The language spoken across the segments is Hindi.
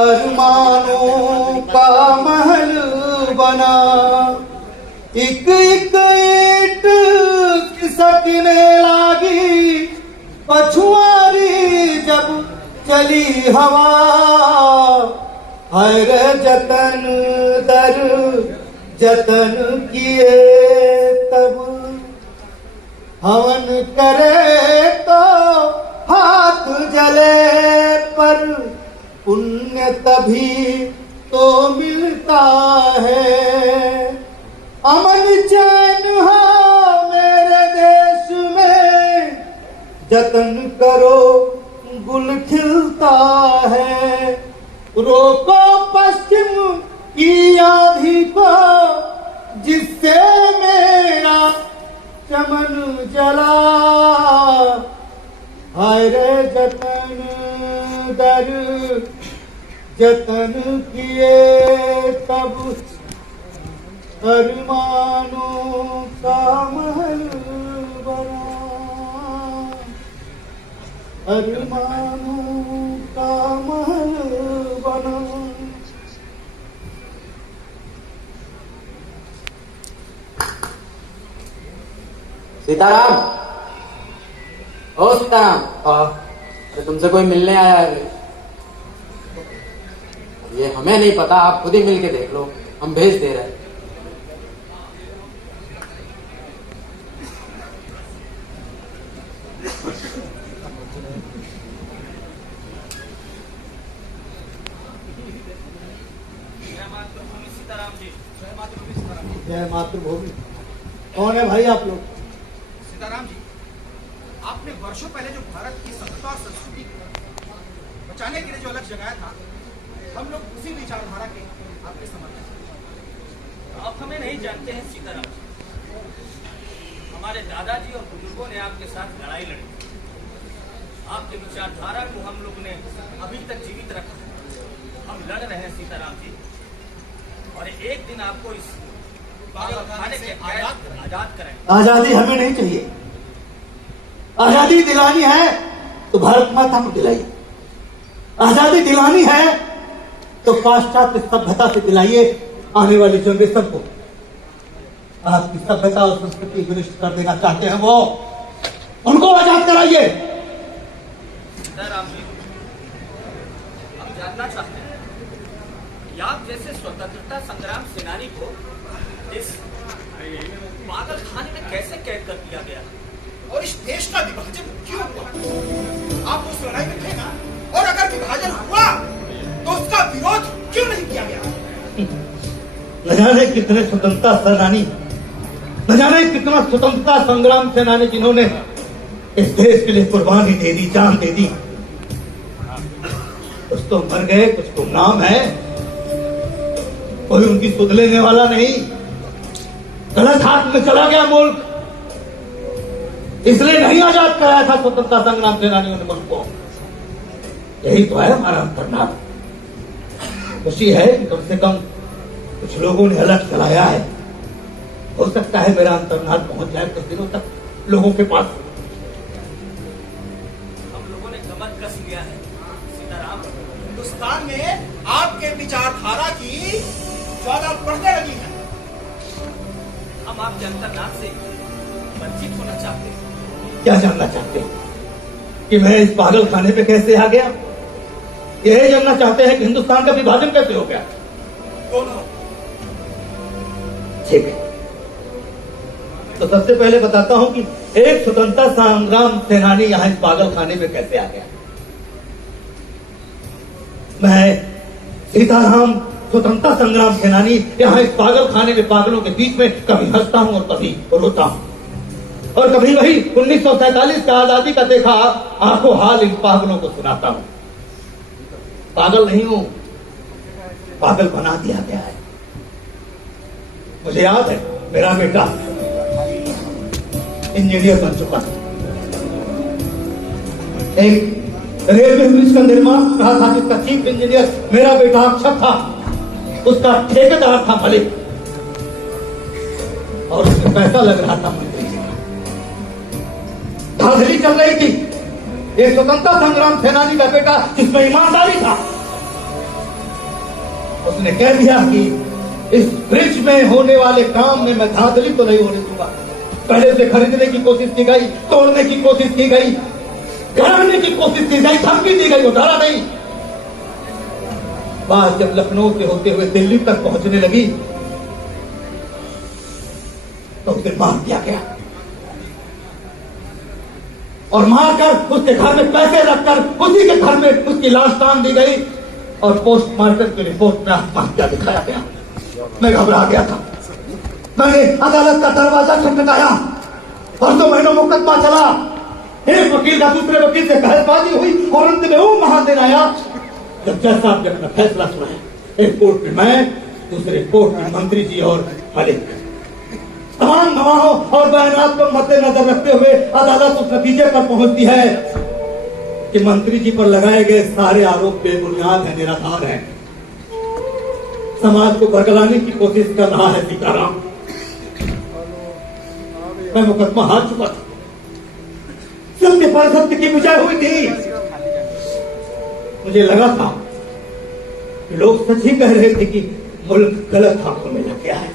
अरमानों का महल बना, एक एक ईंट खिसकने लगी, पछुआरी जब चली हवा। हर जतन दर जतन किए तब, हवन करे तो हाथ जले, पर पुण्य तभी तो मिलता है। अमन चैन हो मेरे देश में, जतन करो गुल खिलता है। रोको पश्चिम की आंधी को, जिससे मेरा चमन जला। हाय रे जतन दर जतन किए तब, अरमानों का महल बना, अरमानों का महल बना। सीताराम, ओ सीताराम। अरे तुमसे कोई मिलने आया है। ये हमें नहीं पता, आप खुद ही मिल के देख लो, हम भेज दे रहे हैं। जय मातृभूमि। कौन है भाई आप लोग? सीताराम जी, आपने वर्षों पहले जो भारत की सभ्यता और संस्कृति को बचाने के लिए जो लक्ष्य जगाया था, हम लोग उसी विचारधारा के आपके समर्थन। आप हमें नहीं जानते हैं सीताराम जी। हमारे दादाजी और बुजुर्गों ने आपके साथ लड़ाई लड़ी। आपके विचारधारा को हम लोग ने अभी तक जीवित रखा है। हम लड़ रहे हैं सीताराम जी, और एक दिन आपको इस पागलखाने से आजाद करेंगे। आजादी हमें नहीं चाहिए। आजादी दिलानी है तो भारत माता को दिलाइए। आजादी दिलानी है तो पाश्चात्य सभ्यता से दिलाइए आने वाली जनरेशन को। आपकी सभ्यता और संस्कृति विनष्ट कर देना चाहते हैं वो, उनको आजाद कराइए। सीताराम जी, हम जानना चाहते हैं कि आप जैसे स्वतंत्रता संग्राम सेनानी को इस पागल खाने में कैसे कैद कर दिया गया, और इस देश का विभाजन क्यों हुआ? आप उस लड़ाई में थे ना, और अगर विभाजन हुआ तो उसका विरोध क्यों नहीं किया गया? न जाने कितने स्वतंत्रता सेनानी, न जाने कितना स्वतंत्रता संग्राम सेनानी जिन्होंने इस देश के लिए कुर्बानी दे दी, जान दे दी। कुछ तो मर गए, कुछ गुमनाम है, कोई उनकी सुध लेने वाला नहीं। गलत हाथ में चला गया मुल्क, इसलिए नहीं आजाद कराया था स्वतंत्रता संग्राम सेनानियों ने मुल्क को। यही तो है हमारा अंतर्नाद। खुशी है कि कम से कम कुछ लोगों ने अलग चलाया है। हो सकता है मेरा अंतर्नाद पहुंच जाए कुछ दिनों तक लोगों के पास। हम लोगों ने कमर कस लिया है सीताराम। हिंदुस्तान में आपके विचारधारा की ज्यादा बढ़ने लगी है। हम आपके अंतर्नाद से वंचित होना चाहते हैं। क्या जानना चाहते हैं कि मैं इस पागल खाने पे कैसे आ गया? यही जानना चाहते हैं कि हिंदुस्तान का विभाजन कैसे हो गया? दोनों। ठीक है, तो सबसे पहले बताता हूं कि एक स्वतंत्रता संग्राम सेनानी यहां इस पागल खाने में कैसे आ गया। मैं सीताराम स्वतंत्रता संग्राम सेनानी यहां इस पागल खाने में पागलों के बीच में कभी हंसता हूं और कभी रोता हूं, और कभी वही 1947 का आजादी का देखा आंखों हाल इन पागलों को सुनाता हूं। पागल नहीं हूं, पागल बना दिया गया है। मुझे याद है मेरा बेटा इंजीनियर बन चुका था। एक रेलवे ब्रिज का निर्माण रहा था जिसका चीफ इंजीनियर मेरा बेटा अक्षर था, उसका ठेकेदार था मलिक, और उसमें पैसा लग रहा था मंत्री जी का। धांधली चल रही थी। एक स्वतंत्रता संग्राम सेनानी का बेटा जिसमें ईमानदारी था, उसने कह दिया कि इस ब्रिज में होने वाले काम में मैं धांधली तो नहीं होने दूंगा। पहले से खरीदने की कोशिश की गई, तोड़ने की कोशिश की गई, गिराने की कोशिश की गई, धमकी दी गई, वो डरा नहीं। बात जब लखनऊ से होते हुए दिल्ली तक पहुंचने लगी तो उसे मार दिया गया और मारकर उसके घर में पैसे रखकर उसी के घर में उसकी लाश टांग दी गई और पोस्टमार्टम की रिपोर्ट में आत्महत्या दिखाया गया। मैं घबरा गया था। मैंने अदालत का दरवाजा खटखटाया और 2 महीनों मुकदमा चला। एक वकील का दूसरे वकील से बहसबाजी हुई और अंत में वो महान दिन आया जब जज साहब ने अपना फैसला सुनाया। एक कोर्ट में मैं, दूसरे कोर्ट में मंत्री जी और मलिक। तमाम गवाहों और बयानात को मद्देनजर रखते हुए अदालत उस नतीजे पर पहुंचती है कि मंत्री जी पर लगाए गए सारे आरोप बेबुनियाद है, निराधार है। समाज को बरगलाने की कोशिश कर रहा है सीताराम। मैं मुकदमा हार चुका था, सत्य पर सत्य की विजय हुई थी। मुझे लगा था कि लोग सच ही कह रहे थे कि मुल्क गलत हाथों में लग गया है।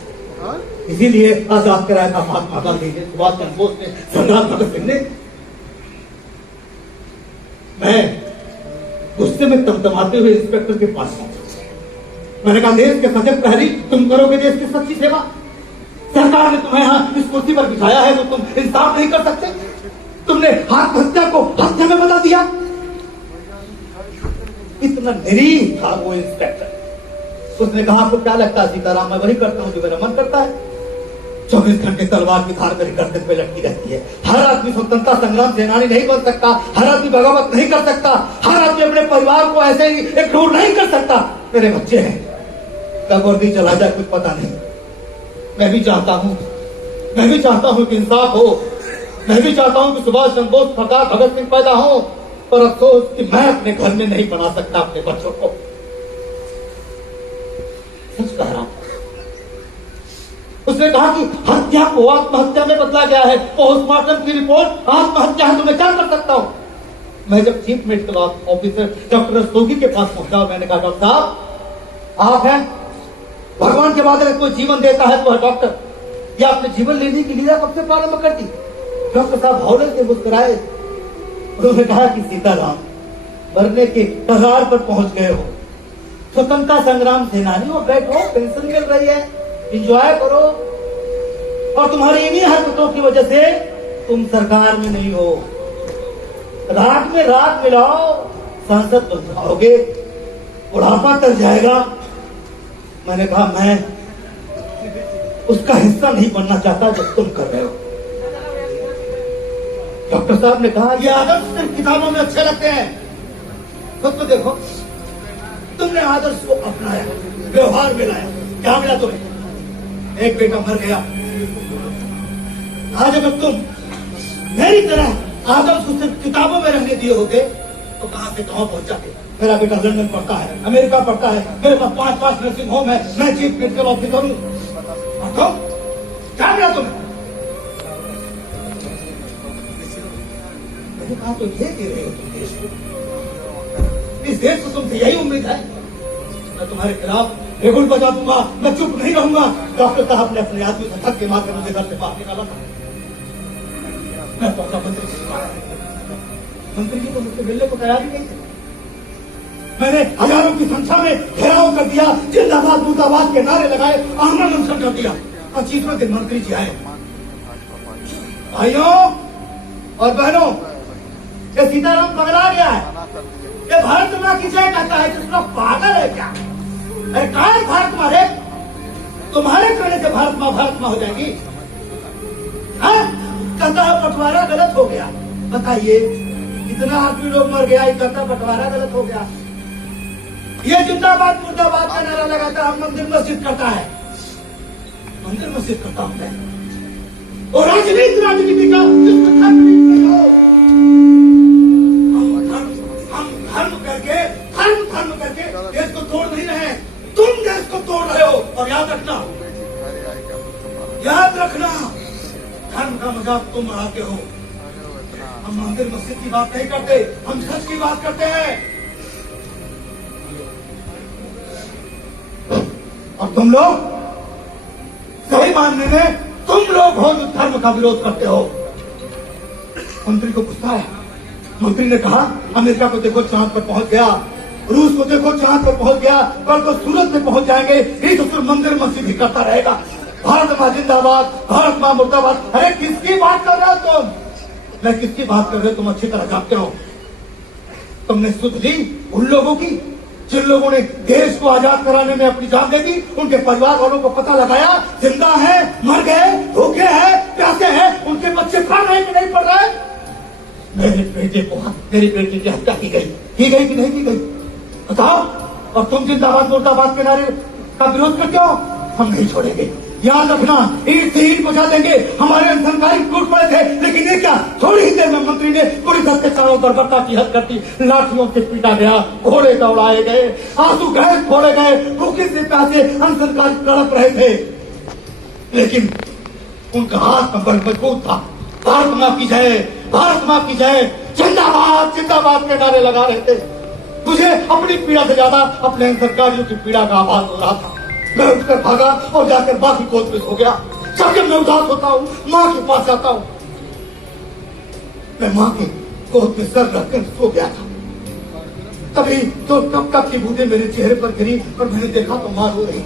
इसीलिए आजाद कराया था महात्मा गांधी ने, सुभाष चंद्र बोस ने, सरदार भगत सिंह ने। मैं गुस्से में तमतमाते हुए इंस्पेक्टर के पास पहुंचा। मैंने कहा, देश के सजग प्रहरी तुम करोगे देश की सच्ची सेवा। सरकार ने तुम्हें यहाँ इस कुर्सी पर बिठाया है तो तुम इंसाफ नहीं कर सकते। तुमने आत्महत्या को हत्या में बदल दिया। इतना निरीह था वो इंस्पेक्टर। उसने कहा, आपको क्या लगता है सीताराम, मैं वही करता हूं जो मेरा मन करता है। 24 घंटे तलवार की धार मेरे गर्दन पे लटकी रहती है। हर आदमी स्वतंत्रता संग्राम सेनानी नहीं बन सकता, हर आदमी बगावत नहीं कर सकता, हर आदमी अपने परिवार को ऐसे ही इग्नोर नहीं कर सकता। मेरे बच्चे हैं, कब वर्दी चला जाए कुछ पता नहीं। मैं भी चाहता हूं कि इंसाफ हो। मैं भी चाहता हूं कि सुभाष चंद्र बोस, सरदार भगत सिंह पैदा हो, पर अफसोस कि मैं अपने घर में नहीं बना सकता अपने बच्चों को। सच कह रहा हूं। उसने कहा कि हत्या को आत्महत्या में बदला गया है। पोस्टमार्टम की रिपोर्ट आत्महत्या है, तो मैं क्या कर सकता हूं। मैं जब chief medical officer doctor Rastogi के पास पहुंचा, मैंने कहा, डॉक्टर साहब आप हैं, भगवान के बाद अगर कोई जीवन देता है तो है डॉक्टर। या अपने जीवन लेने की लीला कब से प्रारंभ कर दी। डॉक्टर साहब हौले से मुस्कुराए। उन्होंने कहा कि सीताराम, मरने के कगार पर पहुंच गए हो, स्वतंत्रता संग्राम सेनानी हो, बैठो, पेंशन मिल रही है, एंजॉय करो। और तुम्हारी इन्हीं हरकतों की वजह से तुम सरकार में नहीं हो। रात में रात मिलाओ, सांसद बन जाओगे, बुढ़ापा तर जाएगा। मैंने कहा, मैं उसका हिस्सा नहीं बनना चाहता जो तुम कर रहे हो। डॉक्टर साहब ने कहा, ये आदर्श सिर्फ किताबों में अच्छे लगते हैं, खुद तो देखो। तुमने आदर्श को अपनाया, व्यवहार में लाया, क्या मिला तुम्हें? एक बेटा मर गया। आज अगर तुम मेरी तरह आदर्श को सिर्फ किताबों में रहने दिए होते तो कहां से कहां पहुंच जाते। मेरा बेटा लंदन पढ़ता है, अमेरिका पढ़ता है, मेरे पास 5 नर्सिंग होम है, मैं चीफ मेडिकल ऑफिसर हूं। तो क्या मिला तुम्हें? मैंने कहा, तो ये दे रहे हो तुम देश को। इस देश को तुमसे यही उम्मीद है। मैं तुम्हारे खिलाफ रेगुल बजा दूंगा, मैं चुप नहीं रहूंगा। डॉक्टर साहब ने अपने आदमी से धक्के मारकर मुझे घर से बाहर निकाला था। मैं पहुंचा मंत्री जी के पास। मंत्री जी को मुझसे मिलने को तैयार ही नहीं थे। मैंने हजारों की संख्या में घेराव कर दिया, जिंदाबाद मुर्दाबाद के नारे लगाए, आमरण अनशन कर दिया। 25वें दिन मंत्री जी आए। भाइयों और बहनों, ये सीताराम पगला गया है। ये भारत मां की जय कहता है, जिसका पागल है क्या? अरे कहा है भारत मां रे? तुम्हारे कहने से भारत मां हो जाएगी? कहता है बंटवारा गलत हो गया। बताइए, इतना आदमी लोग मर गया, कहता बंटवारा गलत हो गया। ये जिंदाबाद मुर्दाबाद का नारा लगाता है, मंदिर मस्जिद करता है। मंदिर मस्जिद करता हूं मैं, और राजनीति का हम धर्म करके देश को तोड़ नहीं रहे, तुम देश को तोड़ रहे हो। और याद रखना, धर्म का मजाक तुम बढ़ाते हो। हम मंदिर मस्जिद की बात नहीं करते, हम सच की बात करते हैं। और तुम लोग सही मानने में तुम लोग हो जो धर्म का विरोध करते हो। मंत्री को गुस्सा है। मंत्री ने कहा अमेरिका को देखो चांद पर पहुंच गया, रूस को देखो चांद पर पहुंच गया, कल को सूरत में पहुंच जाएंगे, ये तो फिर मंदिर मस्जिद ही करता रहेगा। भारत मां जिंदाबाद, भारत मां मुर्दाबाद। अरे किसकी बात कर रहे हो तुम? मैं किसकी बात कर रहे हो तुम अच्छी तरह जानते हो। तुमने सुध ली उन लोगों की जिन लोगों ने देश को आजाद कराने में अपनी जान दे दी, उनके परिवार वालों को पता लगाया जिंदा है, मर गए, भूखे हैं, प्यासे हैं, उनके बच्चे पढ़ रहे कि नहीं पढ़ रहे। मेरे बेटे को, मेरी बेटी की हत्या की गई कि नहीं की गई बताओ। और तुम जिंदाबाद मुर्दाबाद के नारे का विरोध करते हो। हम नहीं छोड़ेंगे, याद रखना। ईट से ईट पहुंचा देंगे। हमारे अनसंस्कारी टूट पड़े थे, लेकिन ये क्या, थोड़ी ही देर में मंत्री ने पूरी दस के चारों बर्बरता की हद कर दी। लाठियों से पीटा गया, घोड़े दौड़ाए गए, आंसू गैस फोड़े गए, भूखे से प्यासे अनसंस्कारी तड़प रहे थे, लेकिन उनका हाथ में बल मजबूत था। भारत मां की जय, भारत मां की जय, जिंदाबाद जिंदाबाद के नारे लगा रहे थे। तुझे अपनी पीड़ा से ज्यादा अपने सरकारियों की पीड़ा का आभास हो रहा था। मैं उठकर भागा और जाकर मां की गोद में सो गया। जब मैं उदास होता हूँ मां के पास आता हूँ। मैं मां के गोद में सर रखकर सो गया था। तभी तो कब की बूंदें मेरे चेहरे पर गिरी और मैंने देखा तो मां रो रही।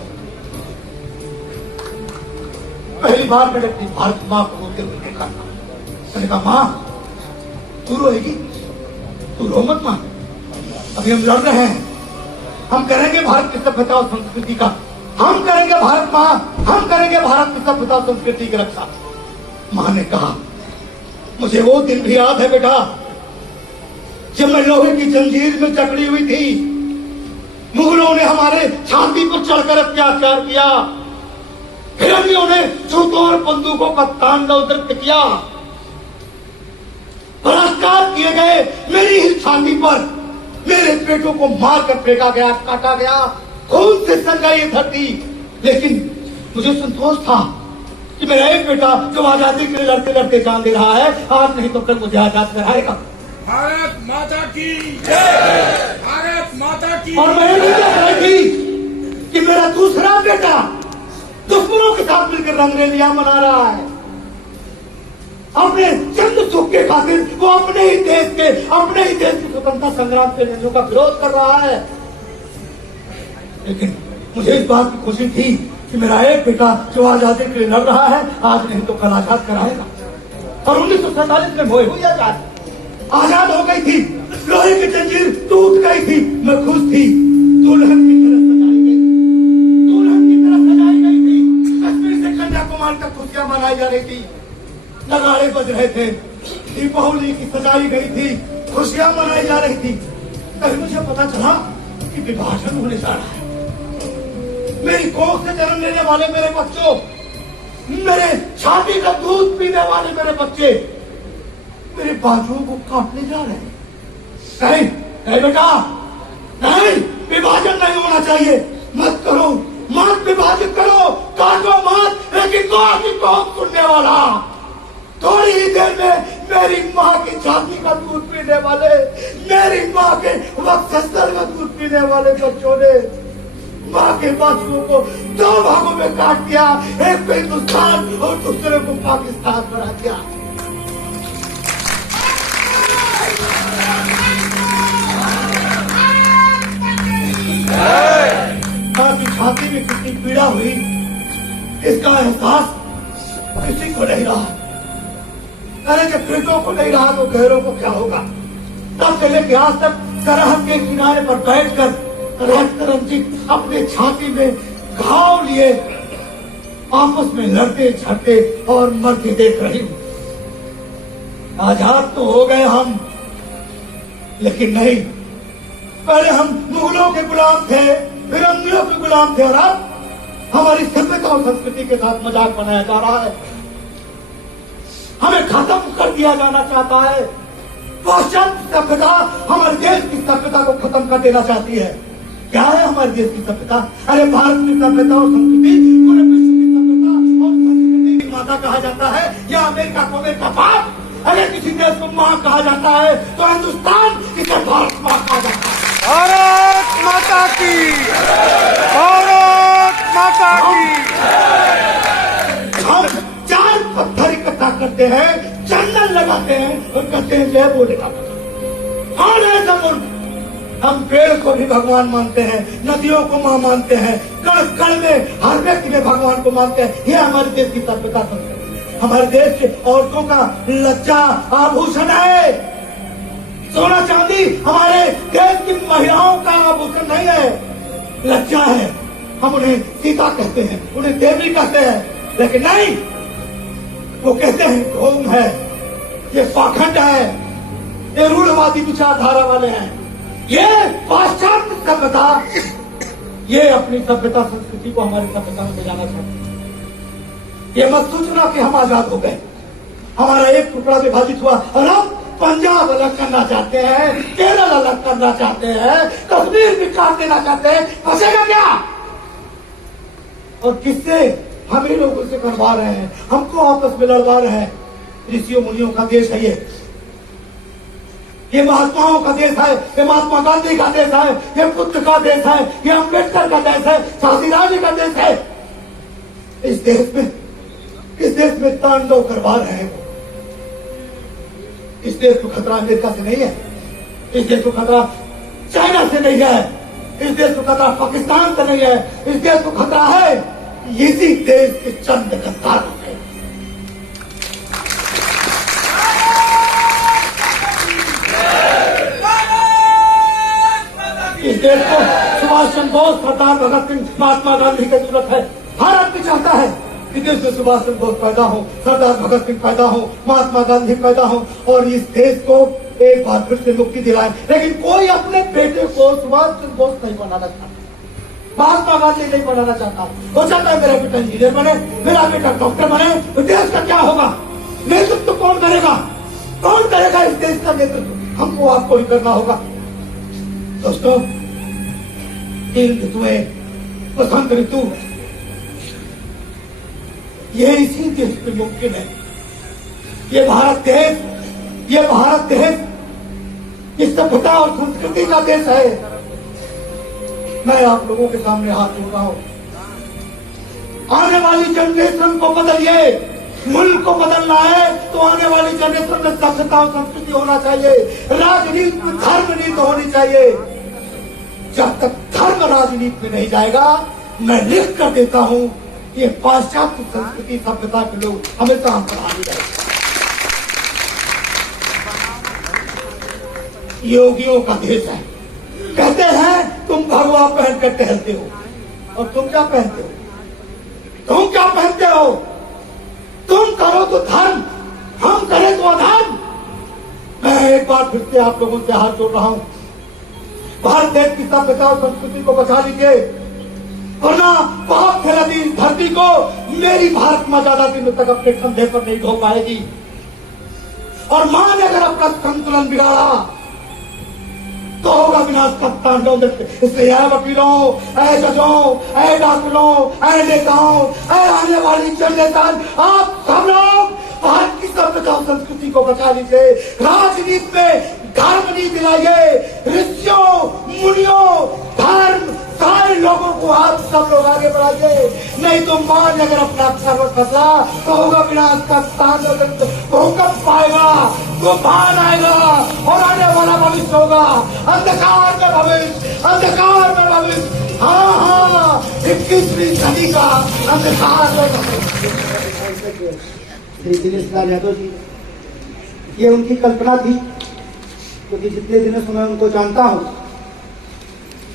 पहली बार मैंने अपनी भारत मां को रोते हुए देखा था। मैंने कहा मां तू रोएगी, तू रो मत मां, अभी हम लड़ रहे हैं। हम करेंगे भारत की सभ्यता और संस्कृति का, हम करेंगे भारत मां, हम करेंगे भारत की सभ्यता और संस्कृति की रक्षा। मां ने कहा मुझे वो दिन भी याद है बेटा जब मैं लोहे की जंजीर में जकड़ी हुई थी। मुगलों ने हमारे छाती पर चढ़कर अत्याचार किया, फिरंगियों ने जूतों और बंदूकों का तांडव नृत्य किया, बलात्कार किए गए मेरी ही छाती पर। मेरे बेटों को मारकर फेंका गया, काटा गया, खून से सज गई ये धरती। लेकिन मुझे संतोष था कि मेरा एक बेटा जो आजादी के लिए लड़ते लड़ते जान दे रहा है, आज नहीं तो कल मुझे आजाद कराएगा। भारत माता की जय, भारत माता की। और मैं ये देख रही थी कि मेरा दूसरा बेटा दुश्मनों के साथ मिलकर रंगरेलियां मना रहा है। अपने चंद सुख के खातिर वो अपने ही देश की स्वतंत्रता संग्राम के निर्णयों का विरोध कर रहा है। लेकिन मुझे इस बात की खुशी थी कि मेरा एक बेटा जो आजादी के लिए लड़ रहा है, आज नहीं तो कल आजाद कराएगा। और 1947 में हुई आजाद हो गई थी, लोहे की जंजीर टूट गई थी। मैं खुश थी, दुल्हन की तरह सजाई गई, दुल्हन की तरह सजाई गई थी। कश्मीर से कन्याकुमारी तक खुशियां मनाई जा रही थी, नगाड़े बज रहे थे, दीपावली की सजाई गई थी, खुशियां मनाई जा रही थी। तभी मुझे पता चला कि विभाजन होने जा रहा है। मेरी कोख से जन्म लेने वाले मेरे बच्चों, मेरे छाती का दूध पीने वाले मेरे बच्चे मेरे बाजुओं को काटने जा रहे हैं। नहीं नहीं बेटा, नहीं, विभाजन नहीं होना चाहिए। मत करो, मत विभाजित करो, काटो मत, लेकिन की कौन सुनने वाला। थोड़ी ही देर में मेरी माँ की छाती का दूध पीने वाले, मेरी माँ के वक्षस्थल का दूध पीने वाले बच्चों ने माँ के बाजुओं को दो भागों में काट दिया। एक को हिंदुस्तान और दूसरे को पाकिस्तान बना दिया। माँ की छाती में कितनी पीड़ा हुई, इसका एहसास किसी को नहीं रहा। अरे जब कृतों को नहीं रहा तो गैरों को क्या होगा। तब से लेकर आज तक सरहद के किनारे पर बैठकर रंजीत अपने छाती में घाव लिए आपस में लड़ते झड़ते और मरते देख रही हूं। आजाद तो हो गए हम, लेकिन नहीं, पहले हम मुगलों के गुलाम थे, फिर अंग्रेजों के गुलाम थे, और अब हमारी सभ्यता और संस्कृति के साथ मजाक बनाया जा रहा है। हमें खत्म कर दिया जाना चाहता है। पाश्चात्य सभ्यता हमारे देश की सभ्यता को खत्म कर देना चाहती है। क्या है हमारे देश की सभ्यता? अरे भारत की सभ्यता और संस्कृति पूरे विश्व की सभ्यता और संस्कृति की माता कहा जाता है, या अमेरिका को अमेरिका बाप। अगर किसी देश को माँ कहा जाता है तो हिंदुस्तान इसे भारत माँ कहा जाता है। भारत माता की, भारत माता माता की हम 4 पत्थर इकट्ठा करते हैं, चंदन लगाते हैं और कहते हैं जय बोलेगा। कौन है ऐसा मुल्क? हम पेड़ को भी भगवान मानते हैं, नदियों को मां मानते हैं, कण कण में हर व्यक्ति में भगवान को मानते हैं। ये हमारे देश की सभ्यता संस्कृति है। हमारे देश के औरतों का लज्जा आभूषण है। सोना चांदी हमारे देश की महिलाओं का आभूषण नहीं है, लज्जा है। हम उन्हें सीता कहते हैं, उन्हें देवी कहते हैं, लेकिन नहीं, वो कहते हैं ढोंग है, ये पाखंड है, ये रूढ़वादी विचारधारा वाले हैं। ये पाश्चात्य सभ्यता, ये अपनी सभ्यता संस्कृति को हमारी सभ्यता में ले जाना चाहते हैं। ये मत सोचना कि हम आजाद हो गए, हमारा एक टुकड़ा विभाजित हुआ और अब पंजाब अलग करना चाहते हैं, केरल अलग करना चाहते हैं, कश्मीर भी काट देना चाहते हैं। फंसेगा क्या? और किससे? हम ही लोगों से करवा रहे हैं, हमको आपस में लड़वा रहे हैं। ऋषियों मुनियों का देश है ये महात्माओं का देश है, ये महात्मा गांधी का देश है, ये बुद्ध का देश है, ये अम्बेडकर का देश है, झांसी रानी का देश है। इस देश में तांडव करवा रहे हैं। इस देश को खतरा अमेरिका से नहीं है, इस देश को खतरा चाइना से नहीं है, इस देश को खतरा पाकिस्तान से नहीं है, इस देश को खतरा है इसी देश के चंद गद्दारों से। इस देश को सुभाष चंद्र बोस, सरदार भगत सिंह, महात्मा गांधी की जरूरत है। हर आदमी चाहता है कि देश में सुभाष चंद्र बोस पैदा हो, सरदार भगत सिंह पैदा हो, महात्मा गांधी पैदा हो और इस देश को एक बार फिर से मुक्ति दिलाए। लेकिन कोई अपने बेटे को सुभाष चंद्र बोस नहीं बनाना चाहता, महात्मा गांधी नहीं बनाना चाहता। वो चाहता है मेरा बेटा इंजीनियर बने, मेरा बेटा डॉक्टर बने, तो देश का क्या होगा? नेतृत्व कौन करेगा? कौन करेगा इस देश का नेतृत्व? हमको आपको ही करना होगा। दोस्तों, 3 ऋतुएं, बसंत ऋतु, ये इसी देश में मुमकिन है। ये भारत देश इस सभ्यता और संस्कृति का देश है। मैं आप लोगों के सामने हाथ जोड़ रहा हूं। आने वाली जनरेशन को बदलिए। मुल्क को बदलना है तो आने वाली जनरेशन में सभ्यता और संस्कृति होना चाहिए, राजनीति में धर्म नीति होनी चाहिए। जब तक धर्म राजनीति में नहीं जाएगा, मैं लिख कर देता हूं, ये पाश्चात्य संस्कृति सभ्यता के लोग हमेशा हम पर हावी रहेंगे। योगियों का देश है। कहते हैं तुम भगवा पहन कर टहलते हो, और तुम क्या पहनते हो? तुम क्या पहनते हो? तुम करो तो धर्म, हम करें तो अधर्म। मैं एक बार फिर से आप लोगों से हाथ जोड़ रहा हूं, भारत देश की सभ्यता और संस्कृति को बचा लीजिए, वरना पाप फैलाती इस धरती को मेरी भारत मां ज्यादा दिनों तक अपने कंधे पर नहीं ढो पाएगी। और मां ने अगर अपना संतुलन बिगाड़ा तो होगा विनाश का तांडव। इसलिए ऐ वकीलों, ऐ जजों, ऐ डाकुलों, ऐ नेताओं, ऐ आने वाली जनरेशन, आप सब लोग भारत की सभ्यता और संस्कृति को बचा लीजिए। राजनीति में धर्म नहीं दिलाइए। ऋषियों, मुनियों, धर्म, सारे लोगों को आप सब लोग आगे बढ़ाइए, नहीं तो मां ने अगर अपना करवट बदला तो होगा विनाश का तांडव। भूकंप आएगा, तूफान आएगा और आने वाला भविष्य होगा अंधकार में भविष्य, अंधकार में भविष्य। हाँ, 21वीं सदी का अंधकार में भविष्य। श्री दिनेश लाल यादव जी, ये उनकी कल्पना थी, क्योंकि जितने दिनों से मैं उनको जानता हूँ,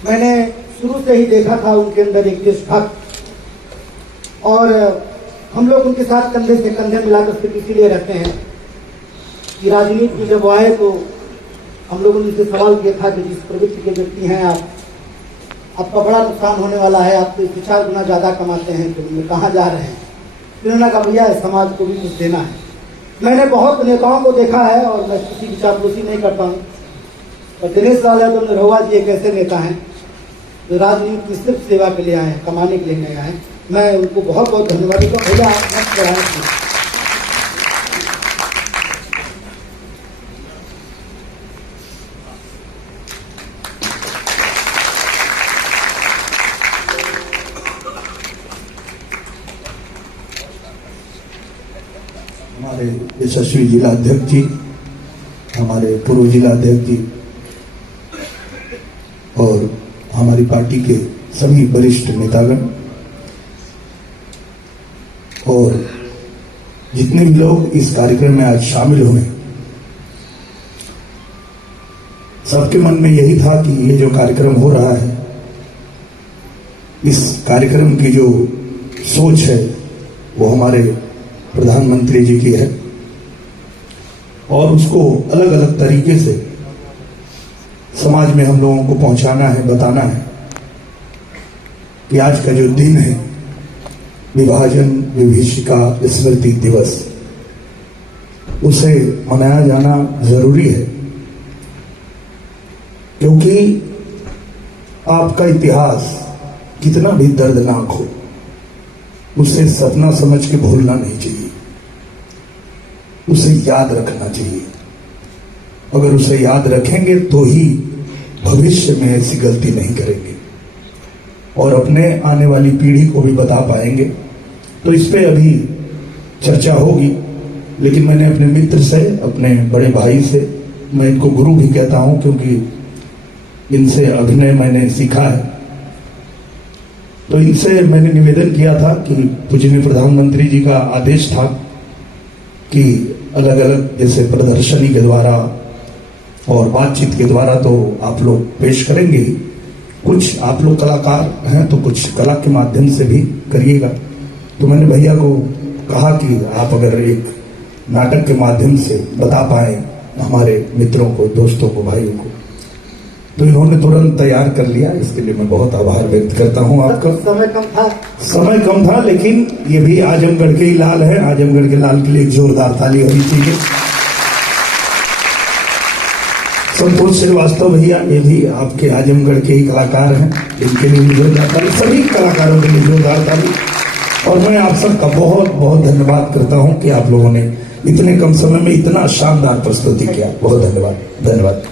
मैंने शुरू से ही देखा था उनके अंदर एक देशभक्त, और हम लोग उनके साथ कंधे से कंधे मिलाकर सिर्फ इसीलिए रहते हैं कि राजनीति में जब वो आए तो हम लोगों ने उनसे सवाल किया था कि जिस प्रवृत्ति के व्यक्ति हैं आपका बड़ा नुकसान होने वाला है, आप तो 4 गुना ज़्यादा कमाते हैं, तो कहाँ जा रहे हैं? उन्होंने कहा भैया समाज को भी कुछ देना है। मैंने बहुत नेताओं को देखा है और मैं किसी की चापलूसी नहीं करता हूँ, और दिनेश लाल यादव नरहोवा जी एक ऐसे नेता हैं जो राजनीति में सिर्फ सेवा के लिए आए हैं, कमाने के लिए नहीं आए। मैं उनको बहुत बहुत धन्यवाद देता हूँ। भैया आप मत कराएं। यशस्वी जिलाध्यक्ष जी, हमारे पूर्व जिलाध्यक्ष जी और हमारी पार्टी के सभी वरिष्ठ नेतागण और जितने भी लोग इस कार्यक्रम में आज शामिल हुए, सबके मन में यही था कि ये जो कार्यक्रम हो रहा है, इस कार्यक्रम की जो सोच है वो हमारे प्रधानमंत्री जी की है और उसको अलग अलग तरीके से समाज में हम लोगों को पहुंचाना है, बताना है कि आज का जो दिन है विभाजन विभीषिका स्मृति दिवस, उसे मनाया जाना जरूरी है, क्योंकि आपका इतिहास कितना भी दर्दनाक हो, उसे सपना समझ के भूलना नहीं चाहिए, उसे याद रखना चाहिए। अगर उसे याद रखेंगे तो ही भविष्य में ऐसी गलती नहीं करेंगे और अपने आने वाली पीढ़ी को भी बता पाएंगे। तो इस पे अभी चर्चा होगी, लेकिन मैंने अपने मित्र से, अपने बड़े भाई से, मैं इनको गुरु भी कहता हूं क्योंकि इनसे अभिनय मैंने सीखा है, तो इनसे मैंने निवेदन किया था कि पूजनीय प्रधानमंत्री जी का आदेश था कि अलग अलग जैसे प्रदर्शनी के द्वारा और बातचीत के द्वारा तो आप लोग पेश करेंगे ही, कुछ आप लोग कलाकार हैं तो कुछ कला के माध्यम से भी करिएगा। तो मैंने भैया को कहा कि आप अगर एक नाटक के माध्यम से बता पाए हमारे मित्रों को, दोस्तों को, भाइयों को, तो इन्होंने तुरंत तैयार कर लिया। इसके लिए मैं बहुत आभार व्यक्त करता हूं आपका। समय कम था लेकिन ये भी आजमगढ़ के ही लाल है। आजमगढ़ के लाल के लिए एक जोरदार ताली होनी चाहिए। संतोष श्रीवास्तव भैया, ये भी आपके आजमगढ़ के ही कलाकार हैं, इनके लिए भी जोरदार ताली, सभी कलाकारों के लिए जोरदार ताली। और मैं आप सबका बहुत बहुत धन्यवाद करता हूं कि आप लोगों ने इतने कम समय में इतना शानदार प्रस्तुति किया। बहुत धन्यवाद।